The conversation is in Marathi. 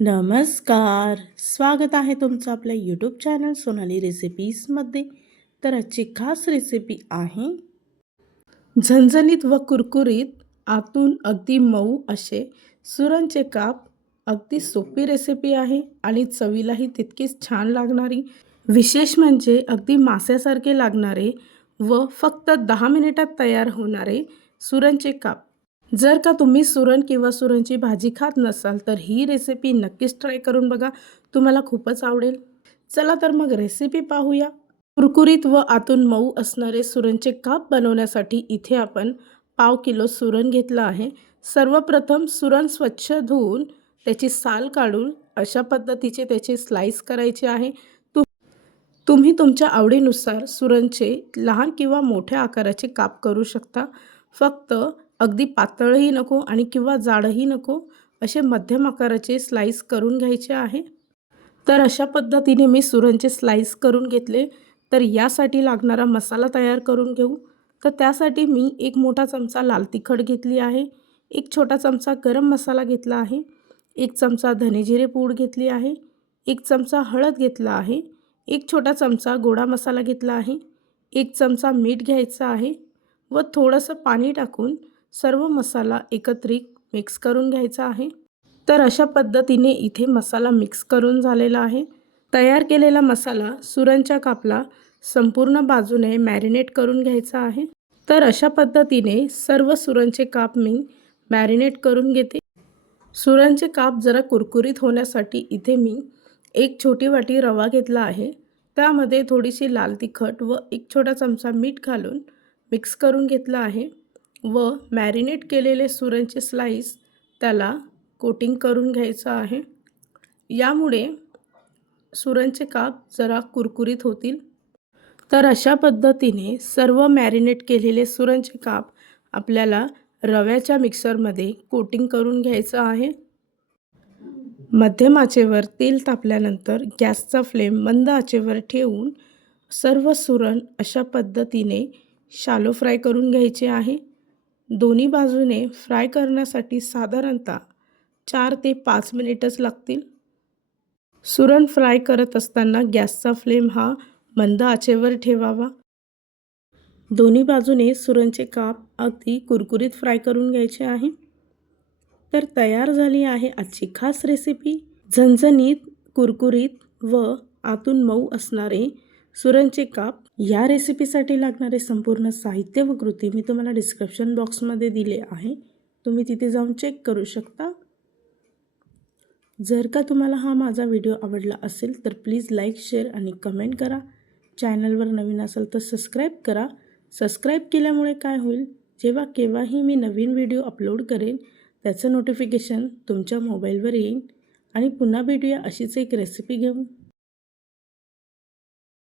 नमस्कार. स्वागत आहे तुमचं आपल्या यूट्यूब चॅनल सोनाली रेसिपीजमध्ये तर आजची खास रेसिपी आहे झणझणीत व कुरकुरीत आतून अगदी मऊ असे सुरांचे काप. अगदी सोपी रेसिपी आहे आणि चवीलाही तितकीच छान लागणारी. विशेष म्हणजे अगदी मास्यासारखे लागणारे व फक्त दहा मिनिटात तयार होणारे सुरांचे काप. जर का तुम्ही सुरण किंवा सुरणची भाजी खात नसाल तर ही रेसिपी नक्कीच ट्राय करून बघा. तुम्हाला खूपच आवडेल. चला तर मग रेसिपी पाहूया. कुरकुरीत व आतून मऊ असणारे सुरणचे काप बनवण्यासाठी इथे आपण पाव किलो सुरण घेतलं आहे. सर्वप्रथम सुरण स्वच्छ धुवून त्याची साल काढून अशा पद्धतीचे त्याचे स्लाईस करायचे आहे. तु तुम्ही तुमच्या आवडीनुसार सुरणचे लहान किंवा मोठ्या आकाराचे काप करू शकता. फक्त अगदी पातळही नको आणि किंवा जाडही नको असे मध्यम आकाराचे स्लाईस करून घ्यायचे आहे. तर अशा पद्धतीने मी सुरणचे स्लाईस करून घेतले. तर यासाठी लागणारा मसाला तयार करून घेऊ. तर त्यासाठी मी एक मोठा चमचा लाल तिखट घेतली आहे. एक छोटा चमचा गरम मसाला घेतला आहे. एक चमचा धनेजिरे पूड घेतली आहे. एक चमचा हळद घेतला आहे. एक छोटा चमचा गोडा मसाला घेतला आहे. एक चमचा मीठ घ्यायचा आहे. व थोडंसं पाणी टाकून सर्व मसाला एकत्रित मिक्स करून घ्यायचा आहे. तर अशा पद्धतीने इथे मसाला मिक्स करून झालेला आहे. तयार केलेला मसाला सुरणच्या कापला संपूर्ण बाजूने मॅरिनेट करून घ्यायचा आहे. तर अशा पद्धतीने सर्व सुरणचे काप मी मॅरिनेट करून घेते. सुरणचे काप जरा कुरकुरीत होण्यासाठी इथे मी एक छोटी वाटी रवा घेतला आहे. त्यामध्ये थोडीशी लाल तिखट व एक छोटा चमचा मीठ घालून मिक्स करून घेतलं आहे. व मॅरिनेट केलेले सुरणचे स्लाईस त्याला कोटिंग करून घ्यायचं आहे. यामुळे सुरणचे काप जरा कुरकुरीत होतील. तर अशा पद्धतीने सर्व मॅरिनेट केलेले सुरणचे काप आपल्याला रव्याच्या मिक्सरमध्ये कोटिंग करून घ्यायचं आहे. मध्यम आचेवर तेल तापल्यानंतर गॅसचा फ्लेम मंद आचेवर ठेवून सर्व सुरण अशा पद्धतीने शालो फ्राय करून घ्यायचे आहे. दोन्ही बाजूने फ्राय करण्यासाठी साधारणतः चार ते पाच मिनिटच लागतील. सुरण फ्राय करत असताना गॅसचा फ्लेम हा मंद आचेवर ठेवावा. दोन्ही बाजूने सुरणचे काप अगदी कुरकुरीत फ्राय करून घ्यायचे आहे. तर तयार झाली आहे आजची खास रेसिपी. झणझणीत कुरकुरीत व आतून मऊ असणारे सुरणचे काप या रेसिपीसाठी लागणारे संपूर्ण साहित्य व कृती मी तुम्हाला डिस्क्रिप्शन बॉक्समध्ये दिले आहे. तुम्ही तिथे जाऊन चेक करू शकता. जर का तुम्हाला हा माझा व्हिडिओ आवडला असेल तर प्लीज लाईक शेअर आणि कमेंट करा. चॅनलवर नवीन असेल तर सबस्क्राईब करा. सबस्क्राईब केल्यामुळे काय होईल? जेव्हा केव्हाही मी नवीन व्हिडिओ अपलोड करेन त्याचं नोटिफिकेशन तुमच्या मोबाईलवर येईल आणि पुन्हा भेटूया अशीच एक रेसिपी घेऊन.